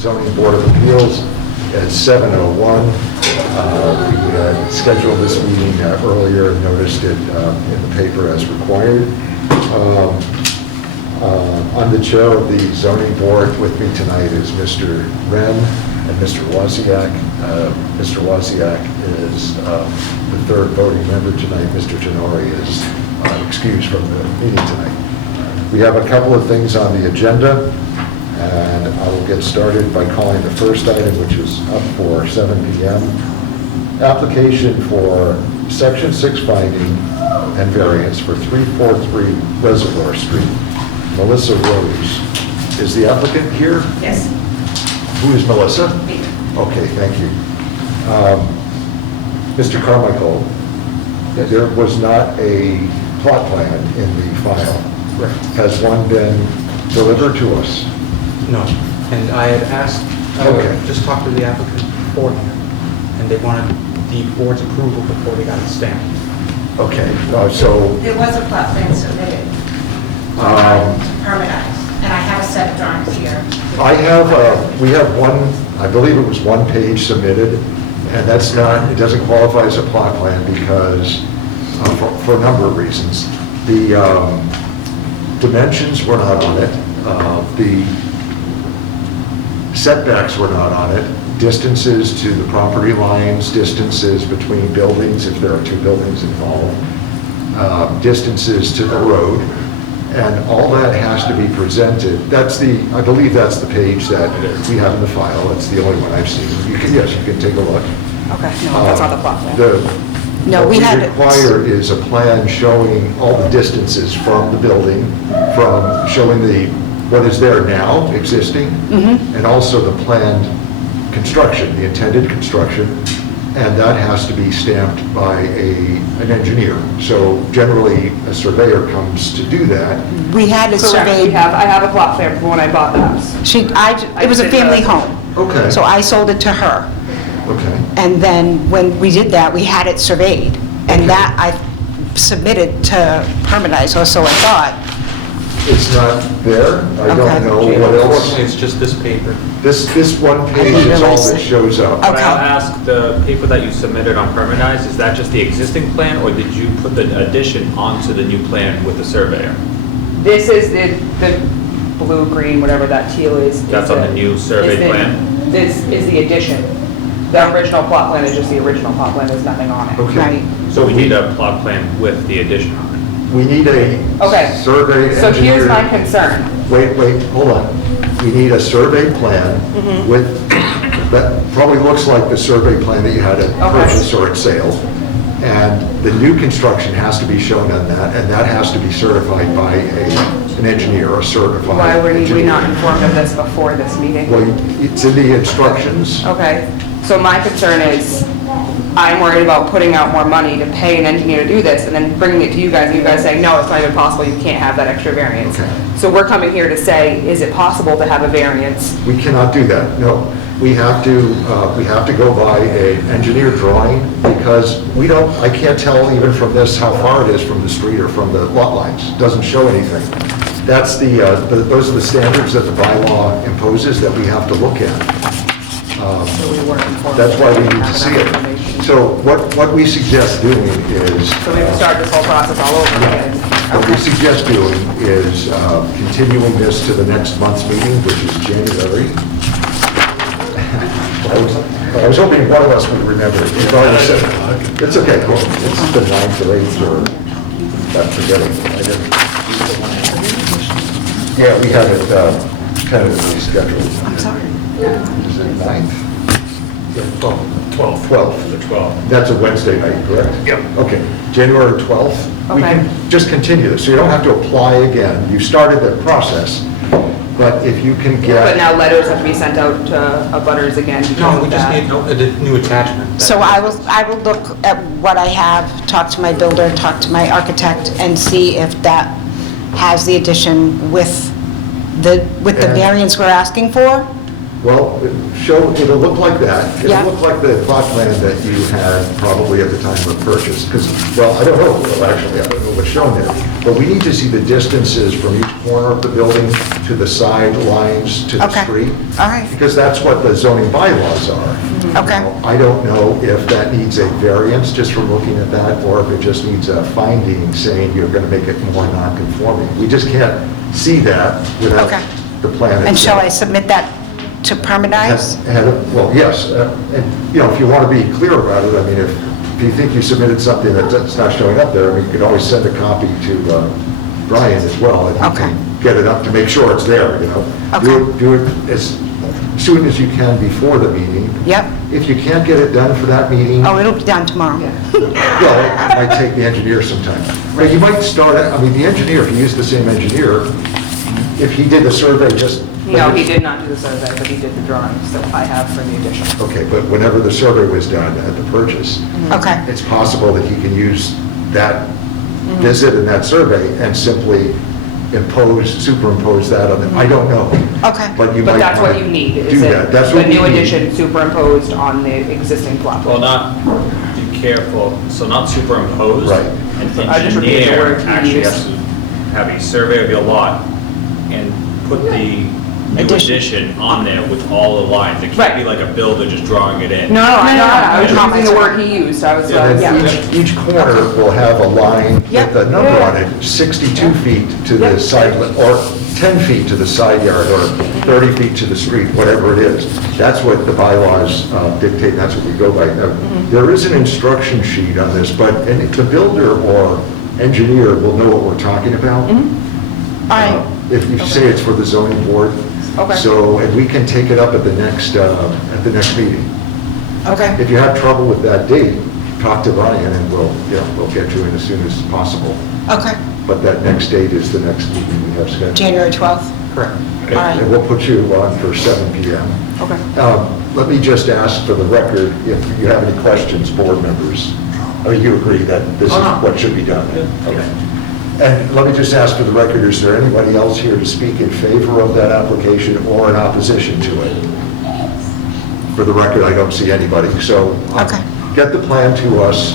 Zoning Board of Appeals at 7:01. We had scheduled this meeting earlier and noticed it in the paper as required. I'm the chair of the zoning board. With me tonight is Mr. Wren and Mr. Wozniak. Mr. Wozniak is the third voting member tonight. Mr. Tenori is excused from the meeting tonight. We have a couple of things on the agenda, and I will get started by calling the first item, which is up for 7 p.m. Application for Section 6 finding and variance for 343 Reservoir Street. Melissa Rose. Is the applicant here? Yes. Who is Melissa? Me. Okay, thank you. Mr. Carmichael, there was not a plot plan in the file. Right. Has one been delivered to us? No, and I had asked, Okay. just talked to the applicant beforehand, and they wanted the board's approval before they got it stamped. Okay, so, There was a plot plan submitted to permitize, and I have a set of drawings here. we have one, I believe it was one page submitted, and that's not, it doesn't qualify as a plot plan because, for a number of reasons. The dimensions were not on it. The setbacks were not on it. Distances to the property lines, distances between buildings, if there are two buildings involved, distances to the road, and all that has to be presented. I believe that's the page that we have in the file. That's the only one I've seen. Yes, you can take a look. Okay, no, that's not the plot plan. No, we had What it. we require is a plan showing all the distances from the building, from showing what is there now, existing, and also the planned construction, the intended construction, and that has to be stamped by an engineer. So generally, a surveyor comes to do that. We had it Correct, surveyed. I have a plot plan from when I bought the house. It was a family home. Okay. So I sold it to her. Okay. And then when we did that, we had it surveyed. And that I submitted to permitize, or so I thought. It's not there. I Okay. don't know what else. Unfortunately, it's just this paper. This one page didn't is all realize that that. shows up. Okay. But I'll ask, the paper that you submitted on Permitize, is that just the existing plan, or did you put the addition onto the new plan with the surveyor? This is the blue, green, whatever that teal is. That's on the new survey plan? This is the addition. The original plot plan is just the original plot plan, there's nothing on it. Okay. Right. So we need a plot plan with the addition on it. We need a Okay. survey So engineer. here's my concern. Wait, hold on. We need a survey plan with, that probably looks like the survey plan that you had at Okay. purchase or at sale. And the new construction has to be shown on that, and that has to be certified by an engineer, a certified Why were we engineer. not informed of this before this meeting? Well, it's in the instructions. Okay, so my concern is, I'm worried about putting out more money to pay an engineer to do this, and then bringing it to you guys, and you guys saying, no, it's not even possible, you can't have that extra variance. Okay. So we're coming here to say, is it possible to have a variance? We cannot do that, no. We have to go by an engineer drawing because I can't tell even from this how far it is from the street or from the lot lines. It doesn't show anything. That's those are the standards that the bylaw imposes that we have to look at. So we weren't informed. That's why we that need to have see enough it. information. So what we suggest doing is... So we have to start this whole process all over again? What we suggest doing is continuing this to the next month's meeting, which is January. I was hoping one of us would remember. You've already said it. It's okay. It's the 9th or 8th or, I'm forgetting. Yeah, we have it tentatively scheduled. I'm sorry. Is it 9th? 12th. 12th. The 12th. That's a Wednesday night, correct? Yep. Okay, January 12th. We Okay. can just continue this, so you don't have to apply again. You started the process, but if you can get... But now letters have to be sent out to abutters again because No, we of just that. need a new attachment. So I will look at what I have, talk to my builder, talk to my architect, and see if that has the addition with the And- variance we're asking for. Well, it'll look like that. Yeah. It'll look like the plot plan that you had probably at the time of purchase, because, well, I don't know, well, actually, I don't know what's shown there, but we need to see the distances from each corner of the building to the side lines to the Okay. street. All right. Because that's what the zoning bylaws are. Okay. I don't know if that needs a variance just from looking at that, or if it just needs a finding saying you're going to make it more non-conforming. We just can't see that without Okay. the plan. And shall I itself. submit that to Permanize? Well, yes, and, you know, if you want to be clear about it, I mean, if you think you submitted something that's not showing up there, I mean, you could always send a copy to Brian as well, and he Okay. can get it up to make sure it's there, you know? Okay. Do it as soon as you can before the meeting. Yep. If you can't get it done for that meeting, Oh, it'll be done tomorrow. well, it might take the engineer some time. But you might start, I mean, the engineer, if you use the same engineer, if he did the survey just... No, he did not do the survey, but he did the drawings that I have for the addition. Okay, but whenever the survey was done at the purchase, Okay. it's possible that he can use that visit and that survey and simply superimpose that on it. I don't know. Okay. But you But might that's what wanna you need, do is that. it That's the what we new need. addition superimposed on the existing plot. Well, not, be careful, so not superimposed. Right. An I just repeated the engineer word he actually used. has to have a survey of your lot and put the new Addition. addition on there with all the lines. It can't be like a builder just drawing it in. No, I know, I was No, no, using the no. word he used, I was, And yeah. then each corner will have a line Yep. with a number on it, 62 feet to the side, or 10 feet to the side yard, or 30 feet to the street, whatever it is. That's what the bylaws dictate, that's what we go by. Now, there is an instruction sheet on this, but and the builder or engineer will know what we're talking about. All right. If you say it's for the zoning board. Okay. So, and we can take it up at the next meeting. Okay. If you have trouble with that date, talk to Brian and we'll get you in as soon as possible. Okay. But that next date is the next meeting we have scheduled. January 12th? Correct. All right. And we'll put you on for 7 PM. Okay. Let me just ask for the record, if you have any questions, board members, or you agree that this is what should be done? Okay. And let me just ask for the record, is there anybody else here to speak in favor of that application or in opposition to it? For the record, I don't see anybody, so Okay. get the plan to us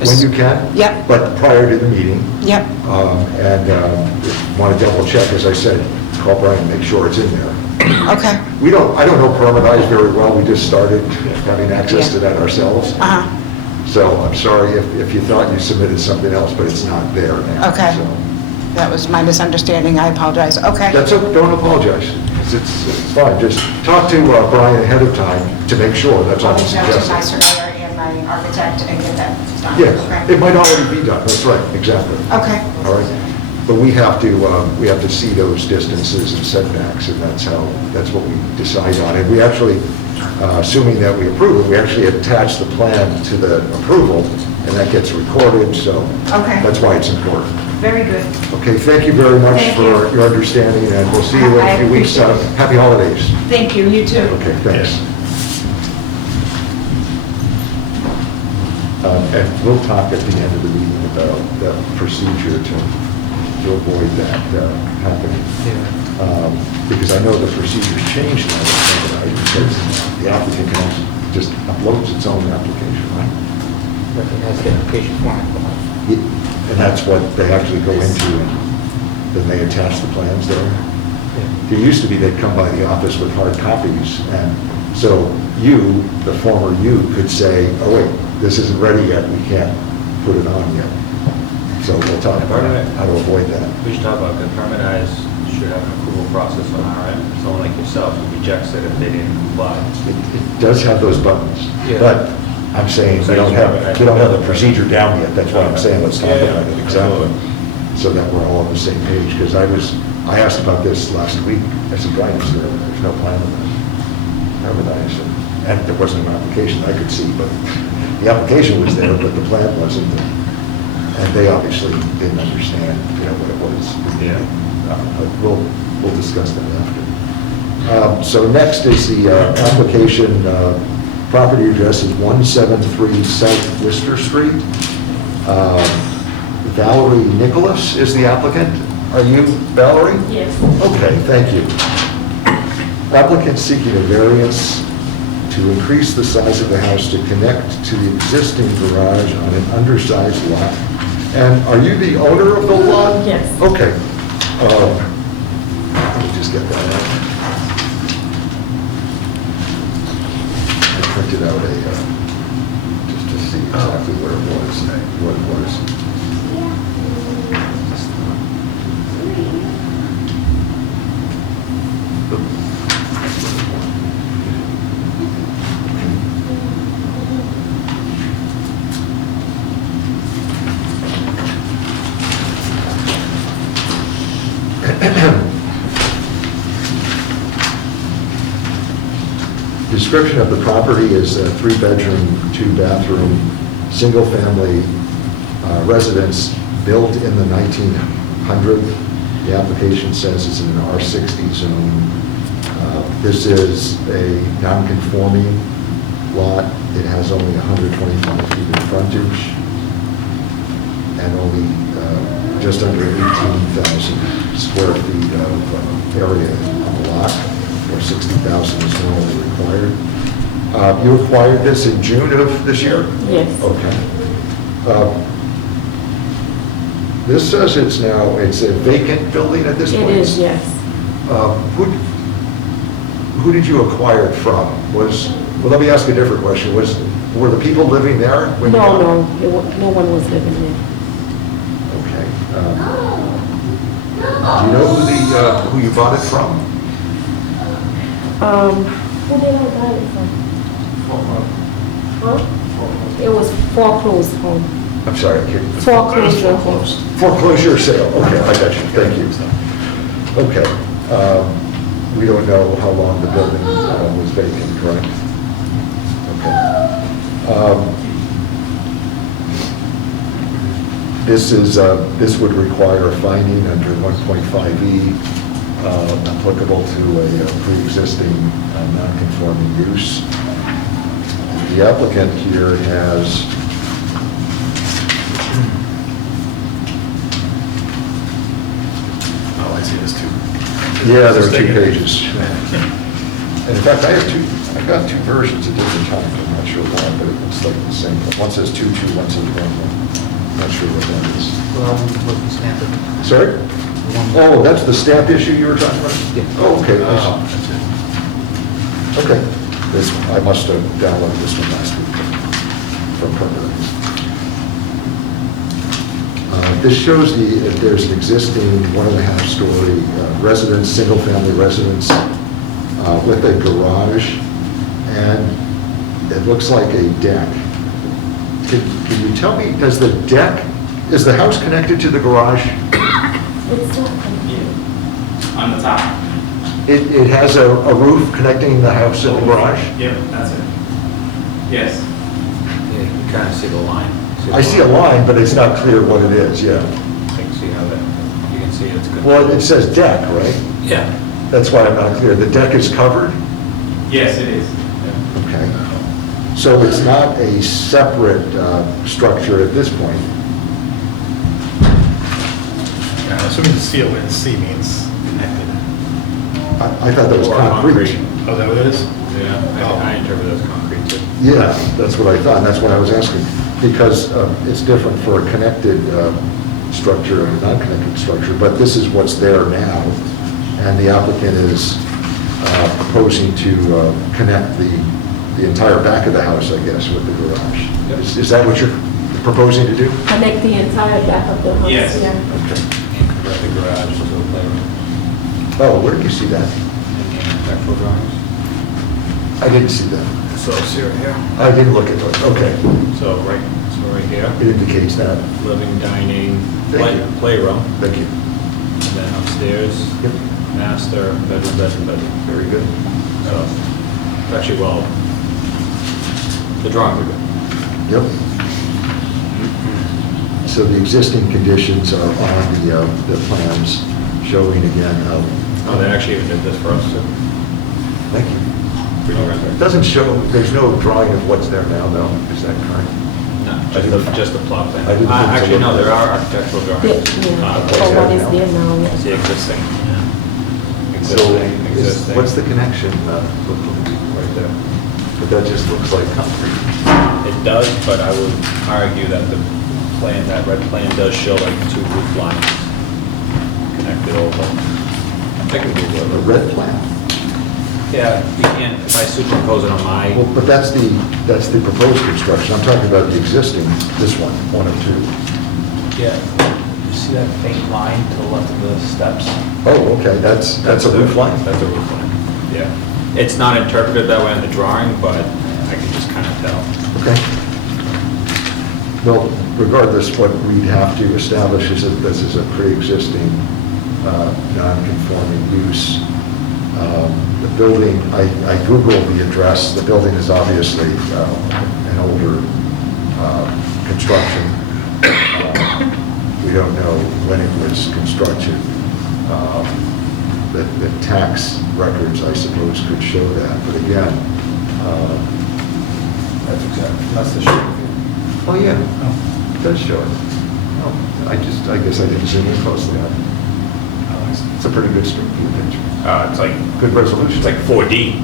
when you can. Yep. But prior to the meeting. Yep. And want to double check, as I said, call Brian, make sure it's in there. Okay. I don't know Permanize very well, we just started having access to that ourselves. Uh-huh. So I'm sorry if you thought you submitted something else, but it's not there now. Okay. So That was my misunderstanding, I apologize. Okay. don't apologize, it's fine, just talk to Brian ahead of time to make sure, that's all I'll I'm reach out to my suggesting. surveyor and my architect and get that done. Yes, Okay. it might already be done, that's right, exactly. Okay. All right, but we have to see those distances and setbacks, and that's what we decide on. And we actually, assuming that we approve it, we actually attach the plan to the approval, and that gets recorded, so Okay. that's why it's important. Very good. Okay, thank you very much Thank for you. your understanding, and we'll see you in I a few weeks. appreciate it. Happy holidays. Thank you, you too. Okay, thanks. And we'll talk at the end of the meeting about the procedure to avoid that happening. Yeah. Because I know the procedure's changed now, right? Because the applicant can also just uploads its own application, right? But it has the application form. And that's what they actually go into, then they attach the plans there. Yeah. It used to be they'd come by the office with hard copies, and so you, the former you, could say, oh wait, this isn't ready yet, we can't put it on yet. So we'll talk about how to avoid that. We should talk about, because Permanize should have an approval process on our end. Someone like yourself who rejects it if they didn't comply. It does have those buttons, Yeah. but I'm saying we don't have the procedure down yet, that's why I'm saying let's talk about it, exactly. So that we're all on the same page, because I asked about this last week, I said, Brian, there's no plan on this. Permanize, and there wasn't an application I could see, but the application was there, but the plan wasn't. And they obviously didn't understand, what it was. Yeah. But we'll discuss that after. So next is the application, property address is 173 South Lister Street. Valerie Nicholas is the applicant. Are you Valerie? Yes. Okay, thank you. Applicant seeking a variance to increase the size of the house to connect to the existing garage on an undersized lot. And are you the owner of the lot? Yes. Okay. Let me just get that out. I printed out just to see exactly where it was, what it was. Description of the property is a 3-bedroom, 2-bathroom, single-family residence built in the 1900. The application says it's in an R60 zone. This is a non-conforming lot. It has only 125 feet in frontage and only just under 18,000 square feet of area on the lot, where 60,000 is normally required. You acquired this in June of this year? Yes. Okay. This says it's a vacant building at this point? It is, yes. Who did you acquire it from? Well, let me ask a different question. Were the people living there when you got it? No, no one was living there. Okay. Do you know who you bought it from? Who did I buy it from? Huh? It was foreclosed home. I'm sorry, I can't. Foreclosure home. Foreclosure sale, okay, I got you, thank you. Okay, we don't know how long the building was vacant, correct? Okay. This would require a finding under 1.5E applicable to a pre-existing non-conforming use. The applicant here has Oh, I see, there's two. Yeah, there are 2 pages. And in fact, I've got 2 versions at different times, I'm not sure why, but it looks like the same. One says 2-2, one says 1-1. Not sure what that is. Well, look, the stamp it. Sorry? Oh, that's the stamp issue you were talking about? Yeah. Oh, okay. I Oh, see. that's it. Okay. I must have downloaded this one last week from Perkins. This shows there's an existing 1.5-story residence, single-family residence with a garage, and it looks like a deck. Can you tell me, is the house connected to the garage? It's not. On the top. It has a roof connecting the house and the garage? Yep, that's it. Yes. Yeah, you kind of see the line. I see a line, but it's not clear what it is, yeah. You can see how that, you can see it's good. Well, it says deck, right? Yeah. That's why I'm not clear. The deck is covered? Yes, it is. Okay. So it's not a separate structure at this point? Yeah, I'm assuming the steel in C means connected. I thought that was Or concrete. Oh, is that what it is? Yeah, I interpret it as concrete too. Yeah, that's what I thought, and that's what I was asking. Because it's different for a connected structure and a non-connected structure, but this is what's there now, and the applicant is proposing to connect the entire back of the house, I guess, with the garage. Yep. Is that what you're proposing to do? Connect the entire back of the house. Yes. Yeah. Okay. And convert the garage to a playroom. Oh, where did you see that? In the architectural drawings. I didn't see that. So see right here. I didn't look at those, okay. So right here, It indicates that. living, dining, Thank you. playroom, Thank you. and then upstairs, Yep. master, bedroom. Very good. So, it's actually well, the drawings are good. Yep. So the existing conditions are on the plans, showing again how. Oh, they actually even did this for us too. Thank you. Pretty It render. doesn't show, there's no drawing of what's there now, though, is that correct? No, I didn't- just the plot plan. I didn't think to Actually, no, look at there that. are architectural Yeah, drawings. yeah. what's For what there is now? there now, It's yeah. the existing. Existing. What's the connection right there? But that just looks like concrete. It does, but I would argue that the plan, that red plan does show like two roof lines connected over. I can Google A it. red plan? Yeah, you can't, if I superimpose it on my, Well, but that's the proposed construction. I'm talking about the existing, this one of two. yeah, you see that faint line to the left of the steps? Oh, okay, that's a roof line? That's a roof line, yeah. It's not interpreted that way on the drawing, but I can just kind of tell. Okay. Well, regardless, what we'd have to establish is that this is a pre-existing, non-conforming use. The building, I Googled the address, the building is obviously an older construction. We don't know when it was constructed. The tax records, I suppose, could show that, but again, That's the street view. oh yeah, it does show it. Oh, I guess I didn't zoom in closely on it. It's a pretty good street view picture. It's like, Good resolution. it's like 4D.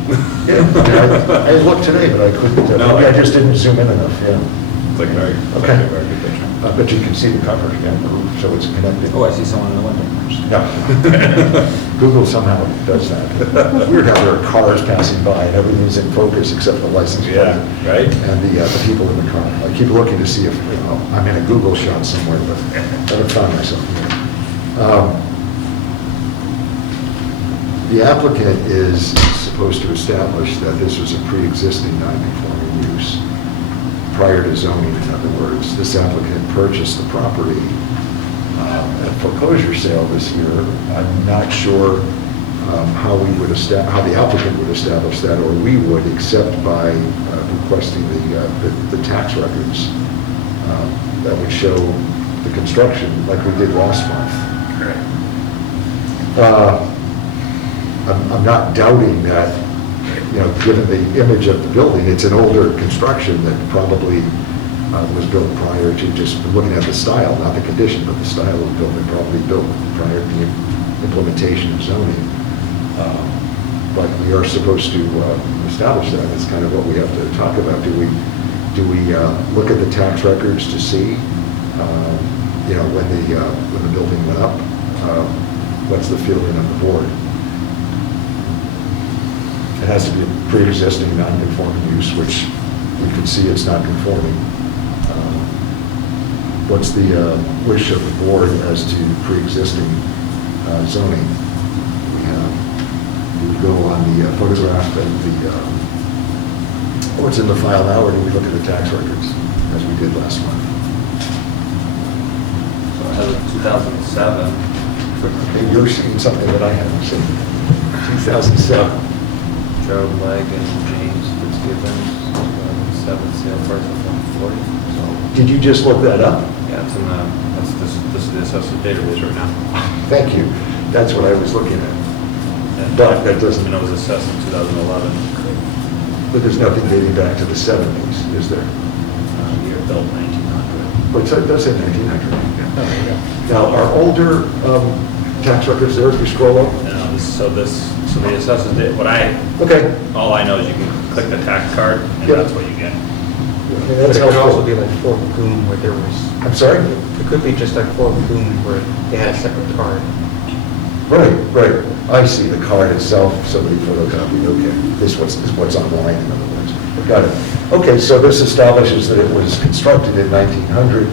Yeah, I looked today, but I couldn't, No, maybe I just didn't zoom in enough, yeah. It's like very, Okay. a very good picture. But you can see the cover, yeah, so it's connected. Oh, I see someone in the window. No. Google somehow does that. It's weird how there are cars passing by and everything's in focus except the license plate. Yeah, right? And the people in the car. I keep looking to see if, I'm in a Google shot somewhere, but I haven't found myself yet. The applicant is supposed to establish that this was a pre-existing non-conforming use prior to zoning, in other words. This applicant purchased the property at foreclosure sale this year. I'm not sure how the applicant would establish that, or we would, except by requesting the tax records that would show the construction like we did last month. Correct. I'm not doubting that, given the image of the building, it's an older construction that probably was built prior to, just looking at the style, not the condition, but the style of the building, probably built prior to the implementation of zoning. But we are supposed to establish that. That's kind of what we have to talk about. Do we look at the tax records to see, when the building went up? What's the feeling of the board? It has to be a pre-existing non-conforming use, which we can see it's not conforming. What's the wish of the board as to pre-existing zoning? Do we go on the photograph and what's in the file now, or do we look at the tax records as we did last month? So it has a 2007. Okay, you're seeing something that I haven't seen. 2007. Gerald Legg and James Fitzgibbons, 2007 sale price of 140. So, Did you just look that up? yeah, it's in this is the assessment database right now. Thank you. That's what I was looking at. And But that doesn't, And it was assessed in 2011. but there's nothing dating back to the 70s, is there? Year built 1900. But it does say 1900. Oh, Now, are older tax records there if you scroll up? No, so the assessment date, Okay. all I know is you can click the tax card and Yeah. that's what you get. Yeah, But that's it could also helpful. be like Fort Lagoon where there was, I'm sorry? it could be just like Fort Lagoon where they had a separate card. Right. I see the card itself, somebody photocopied, okay. This is what's online, in other words. Got it. Okay, so this establishes that it was constructed in 1900.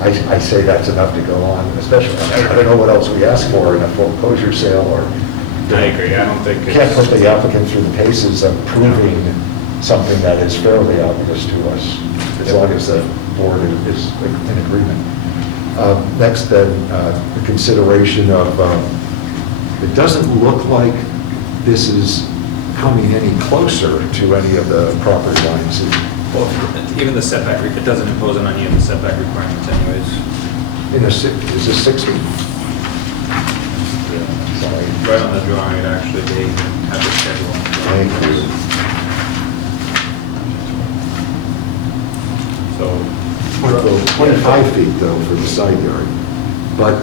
I say that's enough to go on, especially, I don't know what else we ask for in a foreclosure sale, or... I agree, I don't think Can't put it's, the applicant through the paces of proving something that is fairly obvious to us, as long as the board is in agreement. Next, then, the consideration of, it doesn't look like this is coming any closer to any of the property lines. well, even the setback, it doesn't impose on any of the setback requirements anyways. Is this 60? Sorry. Right on the drawing, it actually, they have the schedule. Thank you. So, Well, 25 feet though for the side yard, but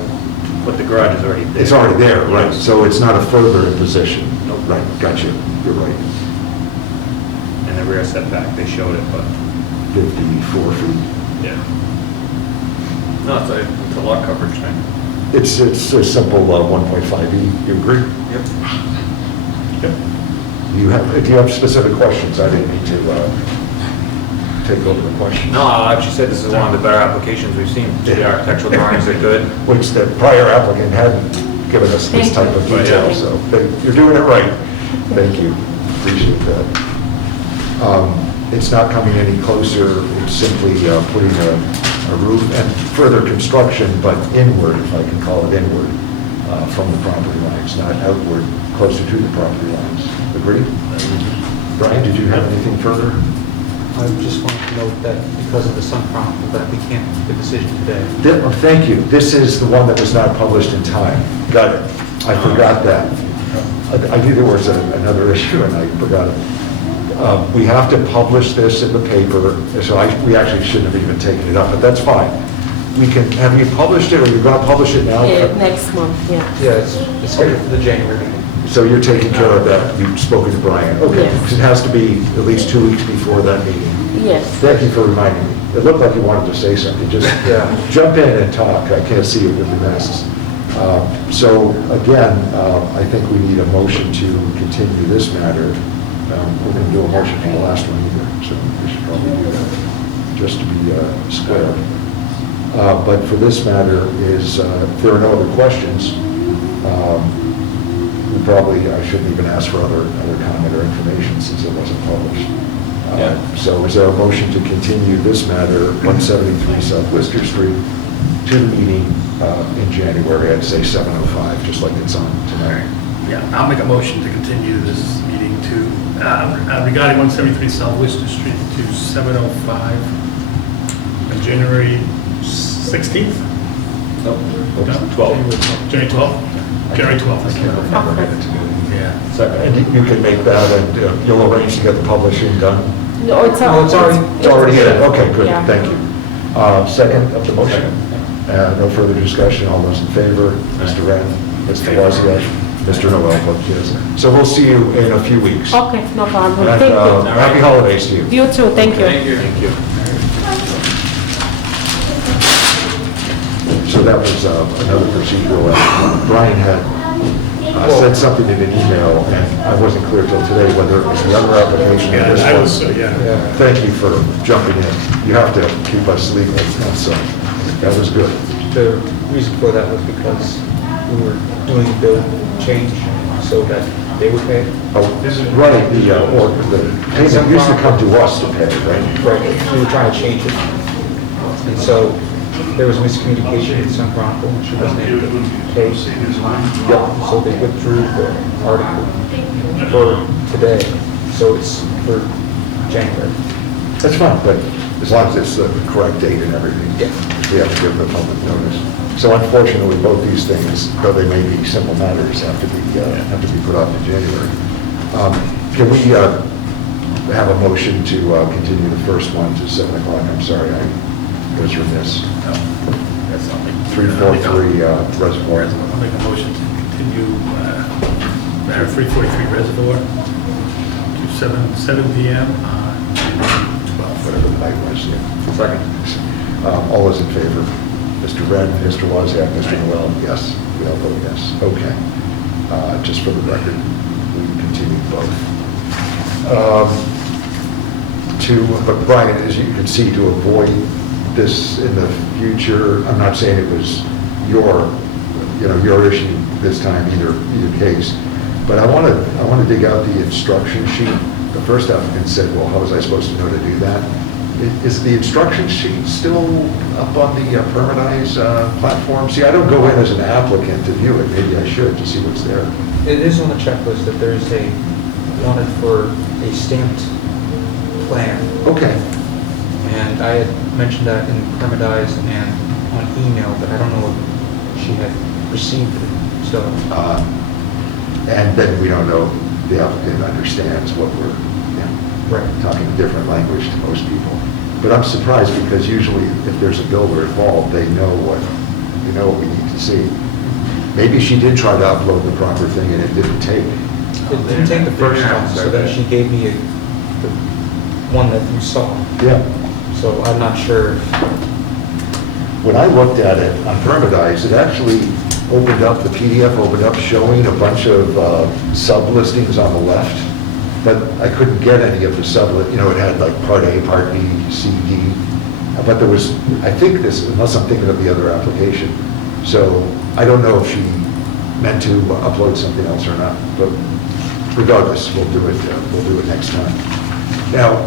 But the garage is already there. It's already there, right, Yes. so it's not a further imposition. Nope. Right, gotcha, you're right. And the rear setback, they showed it, but, 54 feet. yeah. No, it's a lot coverage thing. It's a simple 1.5E, you agree? Yep. Yep. Do you have specific questions? I didn't mean to take over the question. No, I actually said this is one of the better applications we've seen. The architectural drawings are good. Which the prior applicant hadn't given us this type of Right, detail, yeah. so you're doing it right. Thank you, appreciate that. It's not coming any closer, it's simply putting a roof and further construction, but inward, if I can call it inward, from the property lines, not outward, closer to the property lines. Agreed? Brian, did you have anything further? I just wanted to note that because of the Sun Chronicle, that we can't make a decision today. Thank you. This is the one that was not published in time. Got it. I forgot that. I knew there was another issue and I forgot it. We have to publish this in the paper, so we actually shouldn't have even taken it up, but that's fine. Have you published it or you're going to publish it now? Yeah, next month, yeah. Yeah, it's scheduled for the January meeting. So you're taking care of that. You've spoken to Brian. Okay. Yes. Because it has to be at least 2 weeks before that meeting. Yes. Thank you for reminding me. It looked like you wanted to say something. Just jump in and talk. I can't see it with the masks. So again, I think we need a motion to continue this matter. We're going to do a motion for the last one either, so we should probably do that, just to be square. But for this matter is, if there are no other questions, I shouldn't even ask for other comment or information since it wasn't published. So is there a motion to continue this matter, 173 South Worcester Street, to the meeting in January, I'd say 7:05, just like it's on tonight? Yeah, I'll make a motion to continue this meeting to, regarding 173 South Worcester Street to 7:05 on January 16th? Nope. No? 12. January 12th? January 12th. Yeah. And you can make that, and you'll arrange to get the publishing done? No, it's already. It's already in. Okay, good, Yeah. thank you. Second of the motion? No further discussion, all those in favor? Mr. Wren, Mr. Wozniak, Mr. Noel, votes yes. So we'll see you in a few weeks. Okay, no problem. And, Thank you. Happy holidays to you. You too, thank you. Thank you. So that was another procedural. Brian had said something in an email, and I wasn't clear till today whether it was the other application or Yeah, this I one. was, yeah. Thank you for jumping in. You have to keep us legal, so that was good. The reason for that was because we were doing the bill change so that they would pay. Oh, this is right, the payment used to come to us to pay, right? Right, we were trying to change it. And so there was miscommunication with Sun Chronicle, and she wasn't able to pay in time. So they withdrew the article for today, so it's for January. That's fine, but as long as it's the correct date and everything. Yeah. We have to give the public notice. So unfortunately, both these things, though they may be simple matters, have to be put off in January. Can we have a motion to continue the first one to 7 o'clock? I'm sorry, I was remiss. That's not like. 343 Reservoir. I'll make a motion to continue matter 343 Reservoir to 7 p.m. on January 12th. Whatever the night was, yeah. Second. All those in favor? Mr. Wren, Mr. Wozniak, Mr. Noel, yes. We all vote yes. Okay. Just for the record, we continue both. But Brian, as you can see, to avoid this in the future, I'm not saying it was your issue this time, either case, but I want to dig out the instruction sheet. The first applicant said, well, how was I supposed to know to do that? Is the instruction sheet still up on the Permanize platform? See, I don't go in as an applicant to view it. Maybe I should to see what's there. It is on the checklist that there's wanted for a stamped plan. Okay. And I had mentioned that in Permadize and on email, but I don't know if she had received it, so. And then we don't know, the applicant understands what we're talking a different language to most people. But I'm surprised because usually if there's a builder involved, they know what we need to see. maybe she did try to upload the proper thing and it didn't take. It didn't take the first one, so then she gave me the one that you saw. Yeah. So I'm not sure. When I looked at it on Permadize, it actually opened up, the PDF opened up showing a bunch of sub-listings on the left, but I couldn't get any of the it had like Part A, Part B, C, D, but there was, I think this, unless I'm thinking of the other application, so I don't know if she meant to upload something else or not, but regardless, we'll do it next time. Now,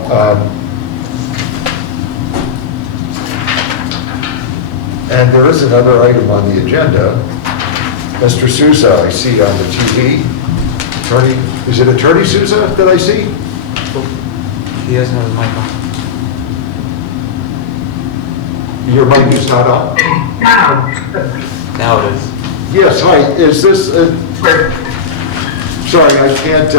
and there is another item on the agenda. Mr. Souza, I see on the TV. Attorney, is it Attorney Souza that I see? He doesn't have his mic on. Your mic is not on? Now it is. Yes, hi, is this, sorry, I can't,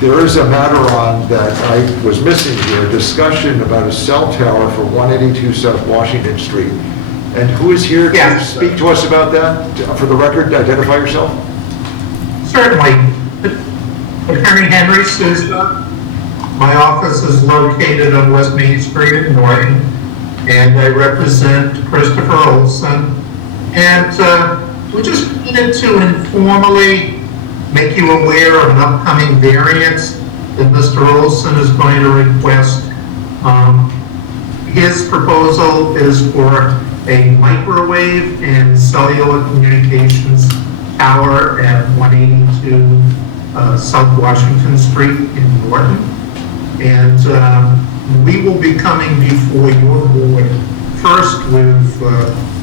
there is a matter on that I was missing here, discussion about a cell tower for 182 South Washington Street. And who is here to speak to us about that? For the record, identify yourself. Certainly. Attorney Henry Souza. My office is located on West Main Street in Norton, and I represent Christopher Olson. And we just needed to informally make you aware of an upcoming variance that Mr. Olson is going to request. His proposal is for a microwave and cellular communications tower at 182 South Washington Street in Norton. And we will be coming before your board first with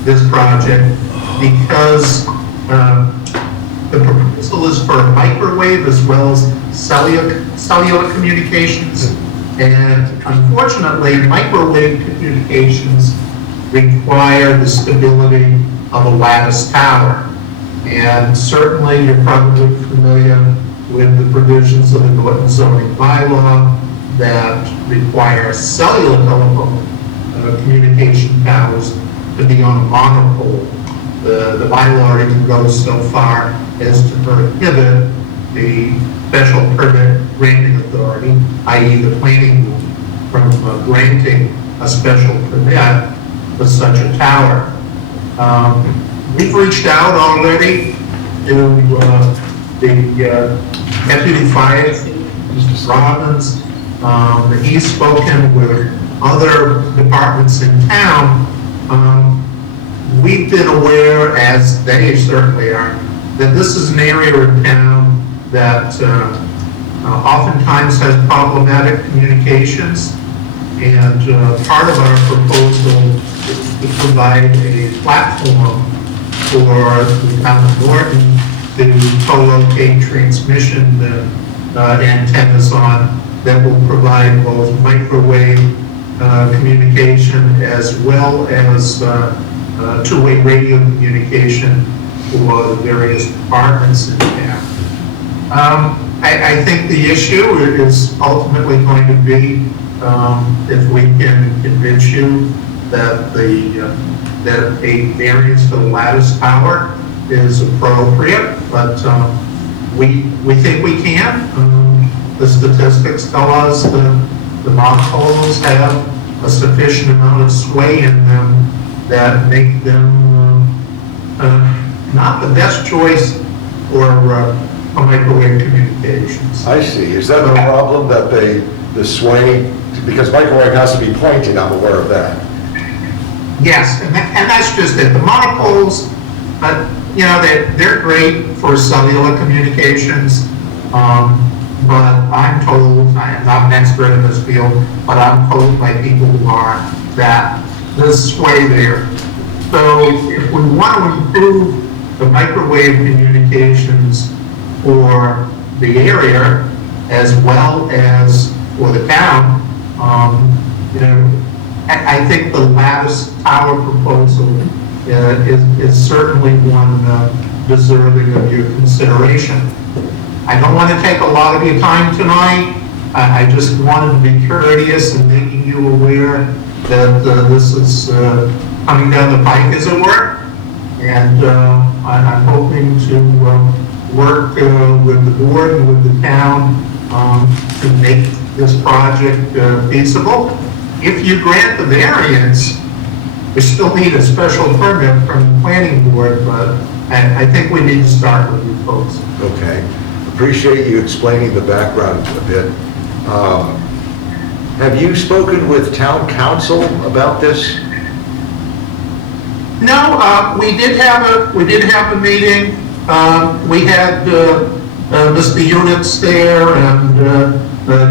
this project because the proposal is for a microwave as well as cellular communications. And unfortunately, microwave communications require the stability of a lattice tower. And certainly you're probably familiar with the provisions of the Norton zoning bylaw that require cellular telephone communication towers to be on a monopole. The bylaw even goes so far as to prohibit the special permit granting authority, i.e. the planning board, from granting a special permit for such a tower. We've reached out already to the deputy fire chief, Mr. Robbins, and he's spoken with other departments in town. We've been aware, as they certainly are, that this is an area in town that oftentimes has problematic communications, and part of our proposal is to provide a platform for the town of Norton to co-locate transmission antennas on that will provide both microwave communication as well as two-way radio communication for the various departments in town. I think the issue is ultimately going to be if we can convince you that that a variance to the lattice tower is appropriate, but we think we can. The statistics tell us that the monopoles have a sufficient amount of sway in them that make them not the best choice for microwave communications. I see. Is that the problem, that the sway, because microwave has to be pointed, I'm aware of that. Yes, and that's just it. The monopoles, they're great for cellular communications, but I'm told, I'm not an expert in this field, but I'm told by people who are that there's sway there. So if we want to improve the microwave communications for the area as well as for the town, I think the lattice tower proposal is certainly one deserving of your consideration. I don't want to take a lot of your time tonight. I just wanted to be courteous in making you aware that this is coming down the pike, as it were. And I'm hoping to work with the board and with the town to make this project feasible. If you grant the variance, we still need a special permit from the planning board, but I think we need to start with you folks. Okay. Appreciate you explaining the background a bit. Have you spoken with town council about this? No, we did have a meeting. We had Mr. Units there and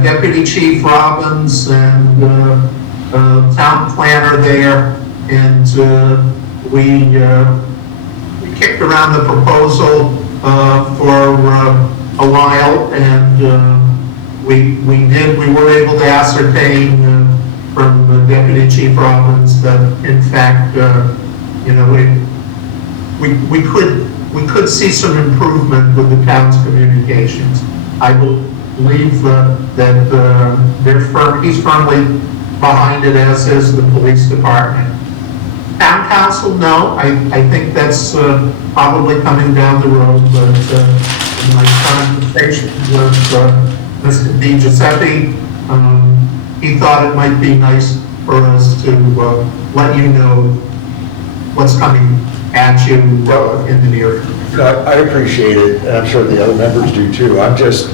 Deputy Chief Robbins and town planner there, and we kicked around the proposal for a while, and we were able to ascertain from Deputy Chief Robbins that in fact, we could see some improvement with the town's communications. I believe that he's firmly behind it, as is the police department. Town council, no, I think that's probably coming down the road, but in my conversation with Mr. Di Giuseppe, he thought it might be nice for us to let you know what's coming at you in the near future. I appreciate it, and I'm sure the other members do too. I'm just,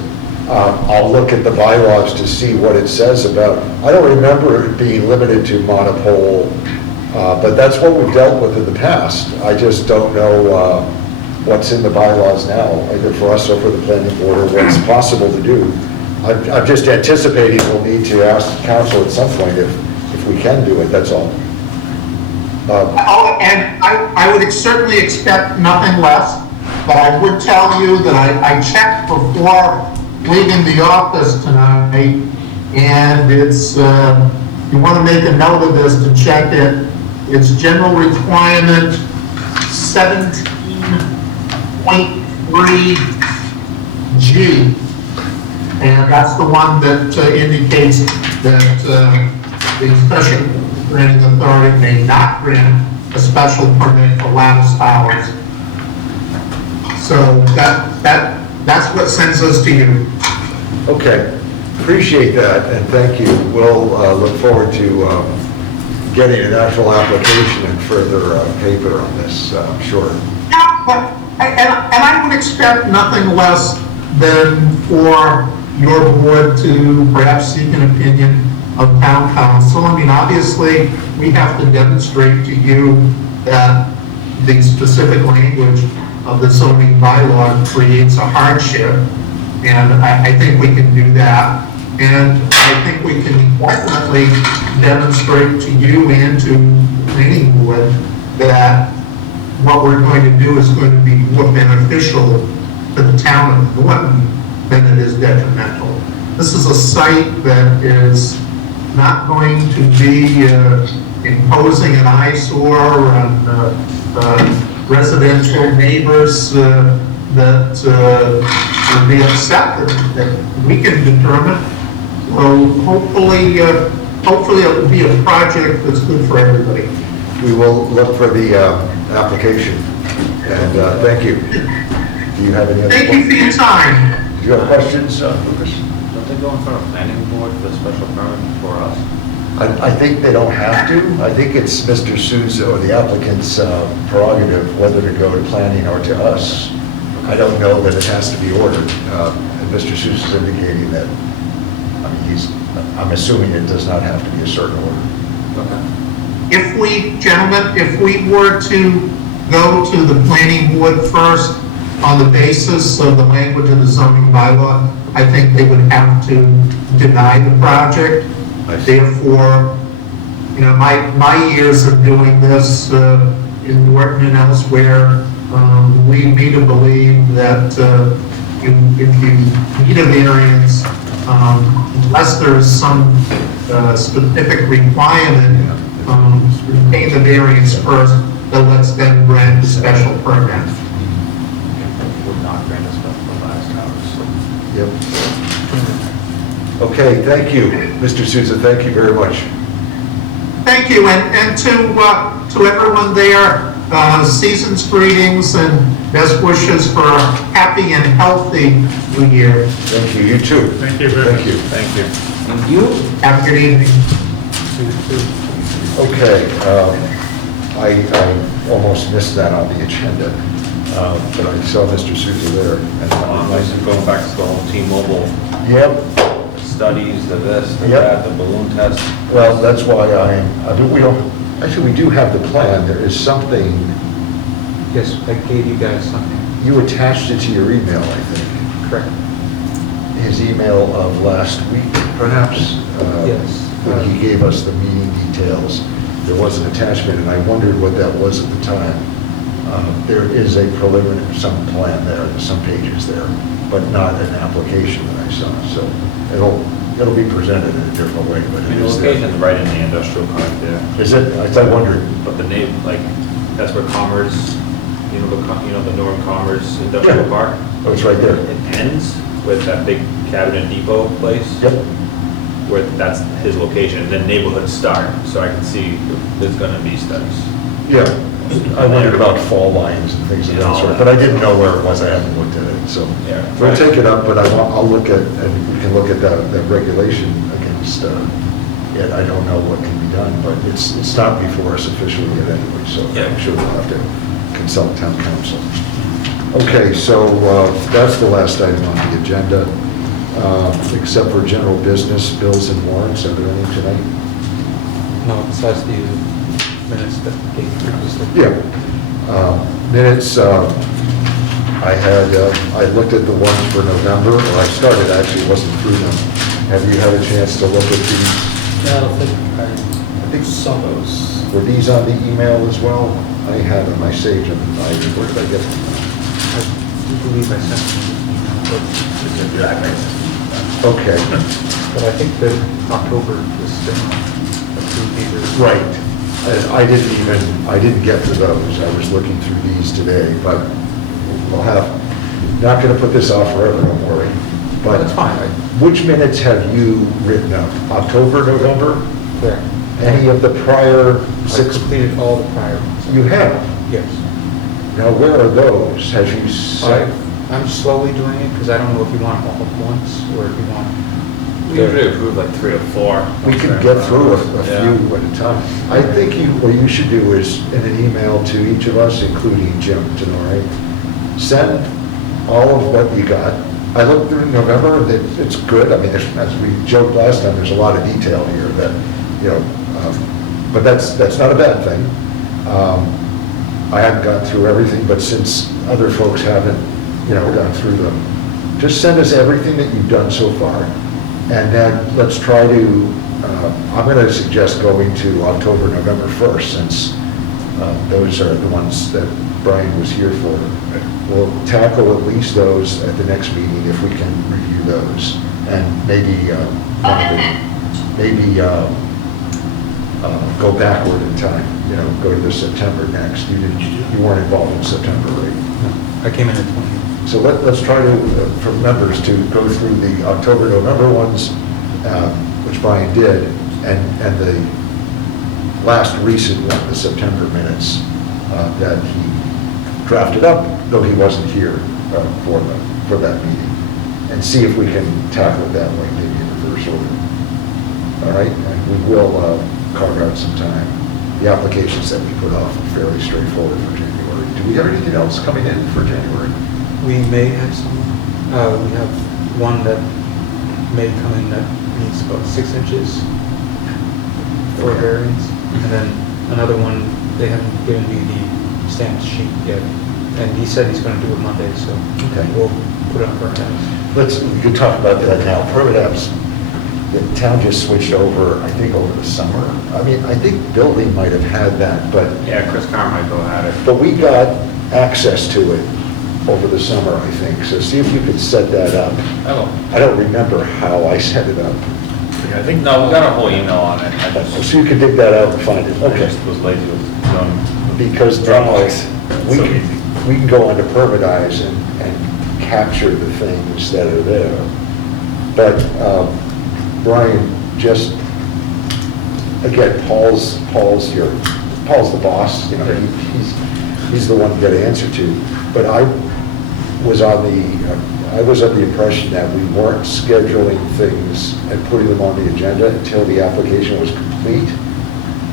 I'll look at the bylaws to see what it says about, I don't remember it being limited to monopole, but that's what we've dealt with in the past. I just don't know what's in the bylaws now, either for us or for the planning board, or what's possible to do. I'm just anticipating we'll need to ask council at some point if we can do it, that's all. And I would certainly expect nothing less, but I would tell you that I checked before leaving the office tonight, and it's, you want to make a note of this to check it, it's general requirement 17.3G, and that's the one that indicates that the special granting authority may not grant a special permit for lattice towers. So that's what sends us to you. Okay, appreciate that, and thank you. We'll look forward to getting an actual application and further paper on this, I'm sure. Yeah, but, and I would expect nothing less than for your board to perhaps seek an opinion of town council. I mean, obviously, we have to demonstrate to you that the specific language of the zoning bylaw creates a hardship, and I think we can do that. And I think we can definitely demonstrate to you and to the planning board that what we're going to do is going to be more beneficial to the town of Norton than it is detrimental. This is a site that is not going to be imposing an eyesore on residential neighbors that will be upset that we can determine. So hopefully it will be a project that's good for everybody. We will look for the application, and thank you. Do you have any other Thank you for your time. Do you have questions, Lucas? Don't they go in front of planning board for the special permit for us? I think they don't have to. I think it's Mr. Souza or the applicant's prerogative whether to go to planning or to us. I don't know that it has to be ordered. And Mr. Souza is indicating that, I mean, I'm assuming it does not have to be a certain order. Okay. If we were to go to the planning board first on the basis of the language of the zoning bylaw, I think they would have to deny the project. Therefore, you know, my years of doing this in Norton and elsewhere lead me to believe that if you need a variance, unless there is some specific requirement, obtain the variance first, then let's then grant the special permit. Would not grant us special lattice towers. Yep. Okay, thank you, Mr. Souza. Thank you very much. Thank you, and to everyone there, season's greetings and best wishes for a happy and healthy new year. Thank you, you too. Thank you very much. Thank you. Thank you. And you? Have a good evening. Okay, I almost missed that on the agenda, but I saw Mr. Souza there. And Going back to the whole T-Mobile Yep, studies, the this, the Yep. that, the balloon test. well, that's why I mean, we don't, actually, we do have the plan. There is something, Yes, I gave you guys something. you attached it to your email, I think. Correct. His email of last week, perhaps? Yes. When he gave us the meeting details, there was an attachment, and I wondered what that was at the time. There is a preliminary, some plan there, some pages there, but not an application that I saw. So it'll be presented in a different way, but I it mean, the is there. location's right in the industrial park there. Is it? I wondered. But the name, like, that's where Commerce, the Northern Commerce Industrial Yeah. Park. Oh, it's right there. It ends with that big Cabinet Depot place. Yep. Where that's his location, and then neighborhoods start, so I can see there's gonna be studies. Yeah. I wondered about fall lines and things of Yeah, that all sort, that. but I didn't know where it was. I haven't looked at it, so. Yeah. We'll take it up, but I'll look at, and we can look at that regulation against, yet I don't know what can be done, but it's not before us officially yet anyway, so Yeah. I'm sure we'll have to consult town council. Okay, so that's the last item on the agenda, except for general business, bills and warrants. Are there any tonight? No, besides the minutes that gave previously. Yeah. Minutes, I looked at the ones for November, or I started, actually, wasn't through them. Have you had a chance to look at these? I don't think I saw those. Were these on the email as well? I had them, I saved them. Where did I get them? I do believe I sent them an email, Okay, but I think that October was still approved either. right. I didn't get to those. I was looking through these today, but we'll have, not going to put this off forever, don't worry. But That's fine. Which minutes have you written up? October, November? Correct. Any of the prior I 6? completed all the prior ones. You have? Yes. Now, where are those? Have you set? I'm slowly doing it because I don't know if you want all at once or if you want. We usually approve like 3 or 4. We can get through a Yeah. few at a time. I think what you should do is, in an email to each of us, including Jim Tenori, send all of what you got. I looked through November, and it's good. I mean, as we joked last time, there's a lot of detail here that, but that's not a bad thing. I haven't gone through everything, but since other folks haven't, gone through them, just send us everything that you've done so far. And then let's try to, I'm going to suggest going to October, November 1st, since those are the ones that Brian was here for. We'll tackle at least those at the next meeting if we can review those. And maybe go backward in time, go to the September next. You weren't involved in September, right? No, I came in at 20. So let's try to, for members, to go through the October, November ones, which Brian did, and the last recent one, the September minutes, that he drafted up, though he wasn't here for that meeting, and see if we can tackle it that way, maybe in reverse order. All right? And we will carve out some time. The applications that we put off are fairly straightforward for January. Do we have anything else coming in for January? We may have some, we have one that may come in that needs about 6 inches for Okay. variance. And then another one, they haven't given me the stamped sheet yet. And he said he's gonna do it Monday, so Okay. we'll put it on permit apps. We could talk about that now. Permit apps, the town just switched over, I think, over the summer. I mean, I think building might have had that, but Yeah, Chris Carmichael had it. we got access to it over the summer, I think. So see if you could set that up. Oh, I don't remember how I set it up. Yeah, I think no, we got a whole email on it. I just So you can dig that out and find it. I Okay. just was lazy with going. Because now Dropbox. we So can, easy. we can go onto Permitize and capture the things that are there. But Brian, just, again, Paul's the boss, he's the one you got to answer to. But I was on the impression that we weren't scheduling things and putting them on the agenda until the application was complete.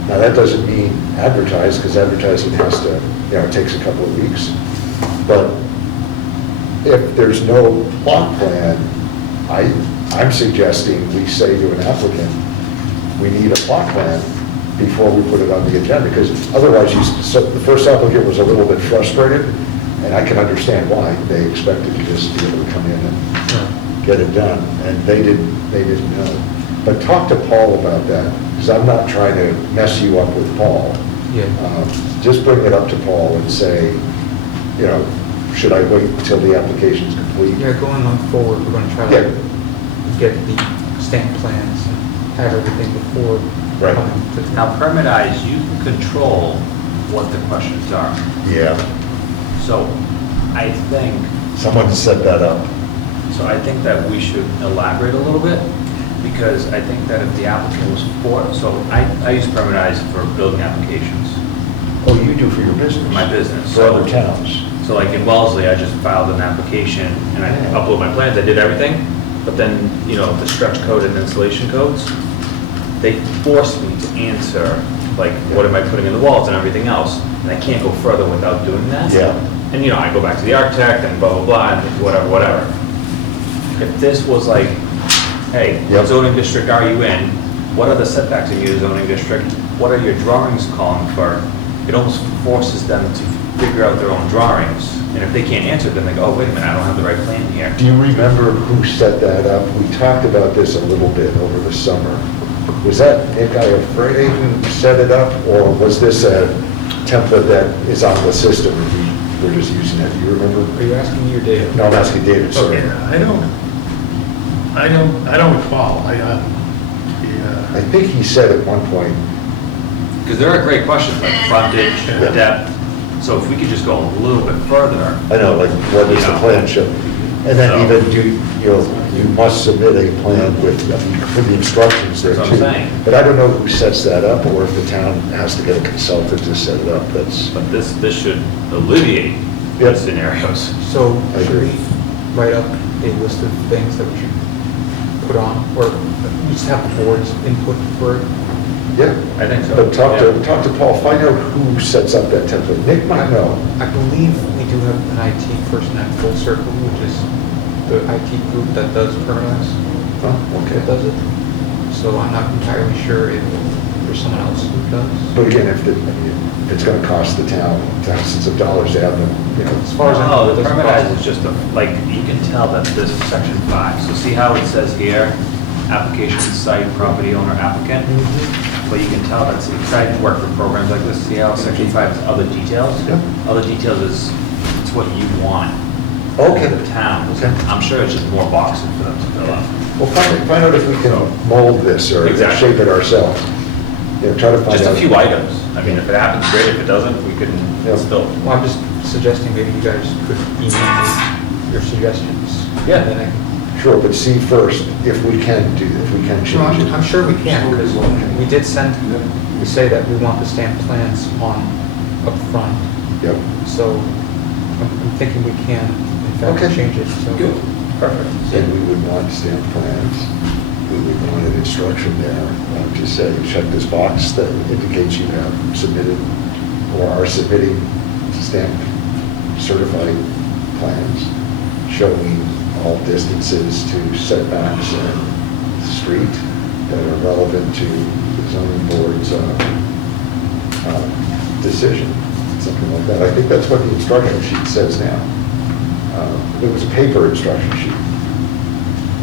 Now, that doesn't mean advertise, because advertising has to, it takes a couple of weeks. But if there's no plot plan, I'm suggesting we say to an applicant, we need a plot plan before we put it on the agenda, because otherwise, so the first applicant was a little bit frustrated, and I can understand why. They expected to just be able to come in and get it done, and they didn't know. But talk to Paul about that, because I'm not trying to mess you up with Paul. Yeah. Just bring it up to Paul and say, should I wait until the application's complete? Yeah, going on forward, we're gonna try to get the stamp plans, and have everything before Right. coming to. Now, permitize, you can control what the questions are. Yeah, So I think, someone set that up. I think that we should elaborate a little bit, because I think that if the applicant was I use permitize for building applications Oh, you do for your business? for my business. For other towns? So like in Wellesley, I just filed an application and I upload my plans, I did everything, but then, the stretch code and installation codes, they force me to answer, like, what am I putting in the walls and everything else, and I can't go further without doing that. Yeah. And, I go back to the architect and blah, blah, blah, and whatever. If this was like, hey, Yep. what zoning district are you in? What are the setbacks in your zoning district? What are your drawings calling for? It almost forces them to figure out their own drawings. And if they can't answer, then they go, oh, wait a minute, I don't have the right plan here. Do you remember who set that up? We talked about this a little bit over the summer. Was that Nick Iafrede who set it up, or was this a template that is on the system and we're just using it? Do you remember? Are you asking me or David? No, I'm asking David, sorry. Yeah, I don't recall. I think he said at one point, Because there are great questions, like frontage, Yeah. depth. So if we could just go a little bit further. I know, like, what does the plan show? And then So- even you must submit a plan with the instructions there That's too. what I'm saying. But I don't know who sets that up, or if the town has to get a consultant to set it up. That's, But this should alleviate Yep. the scenarios. So I should agree. we write up a list of things that we should put on, or we just have the board's input for it? yeah. I think so. But talk Yeah. to Paul, find out who sets up that template. Nick might know. I believe we do have an IT person at Full Circle, which is the IT group that does permits, Oh, that does it. So I'm not entirely sure if there's someone else who does. But again, if it's gonna cost the town thousands of dollars to have them, As far as I know, No, it the doesn't permitize cost. is just like, you can tell that this is section 5. So see how it says here, application site, property owner, applicant? But you can tell that's exciting work for programs like this. See how section 5 is other details? Yep. Other details is, it's what you want. Okay. The town. Okay. I'm sure it's just more boxes for them to fill out. Well, find out if we can mold this or Exactly. shape it ourselves. Try to find out. Just a few items. I mean, if it happens, great. If it doesn't, we can Yeah. still. Well, I'm just suggesting maybe you guys could email me your suggestions. Yeah. And then I can. Sure, but see first if we can do, if we can No, change it. I'm sure we can, because we did we say that we want the stamp plans on up front. Yep. So I'm thinking we can, in fact, Okay. change it, so. Good. Perfect. Then we would want stamp plans. We would want an instruction there to say, check this box that indicates you have submitted or are submitting stamped certified plans showing all distances to setbacks and street that are relevant to the zoning board's decision, something like that. I think that's what the instruction sheet says now. It was a paper instruction sheet.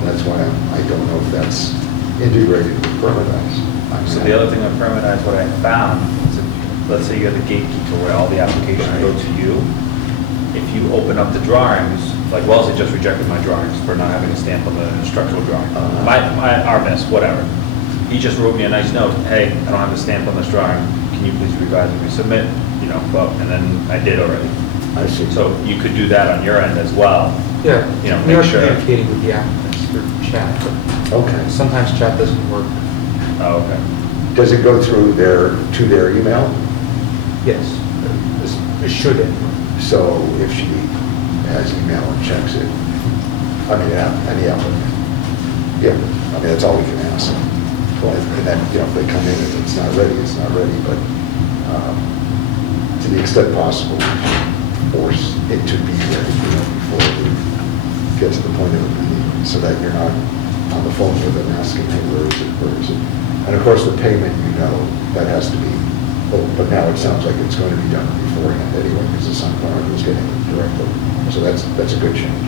That's why I don't know if that's integrated with permitize. So the other thing on permitize, what I found is, let's say you're the gatekeeper where all the applications go to you. If you open up the drawings, like Wellesley just rejected my drawings for not having a stamp on the structural drawing. Our miss, whatever. He just wrote me a nice note, hey, I don't have a stamp on this drawing, can you please revise and resubmit? And then I did already. I see. So you could do that on your end as well. Yeah, You know, we are make sure. communicating with the applicants through chat, but Okay. sometimes chat doesn't work. Oh, okay. Does it go through to their email? Yes, It shouldn't. So if she has email and checks it, I mean, any applicant, yeah, I mean, that's all we can ask. And then, you know, if they come in and it's not ready, it's not ready, but to the extent possible, force it to be ready, you know, before we get to the point of a meeting, so that you're not on the phone with them asking, hey, where is it, where is it? And of course, the payment, you know, that has to be, but now it sounds like it's going to be done beforehand anyway, because the Sun Connor was getting it directly. So that's a good change.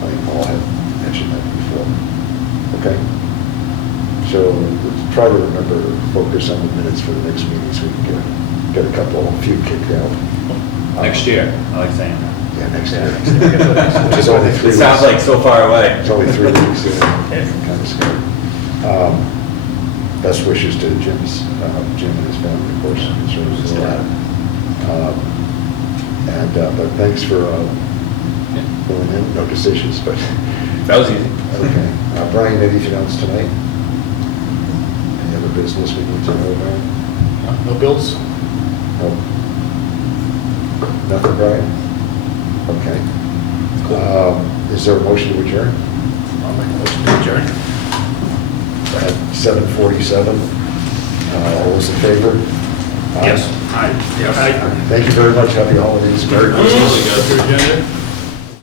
I think Paul had mentioned that before. Okay? So let's try to remember to focus on the minutes for the next meeting, so we can get a few kicked out. Next year, I like saying that. Yeah, next year. Yeah. Which is only 3 weeks. It sounds like so far away. It's only 3 weeks, kind of scary. Best wishes to Jim and his family, of course, concerns of that. But thanks for going in, no decisions, but. That was easy. Okay. Brian, anything else tonight? Any other business we need to know about? No bills? No. Nothing, Brian? Okay. Is there a motion to adjourn? I'll make a motion to adjourn. At 7:47. All those in favor? Aye. Yes. Aye. Thank you very much. Happy holidays. Merry Christmas. Agenda?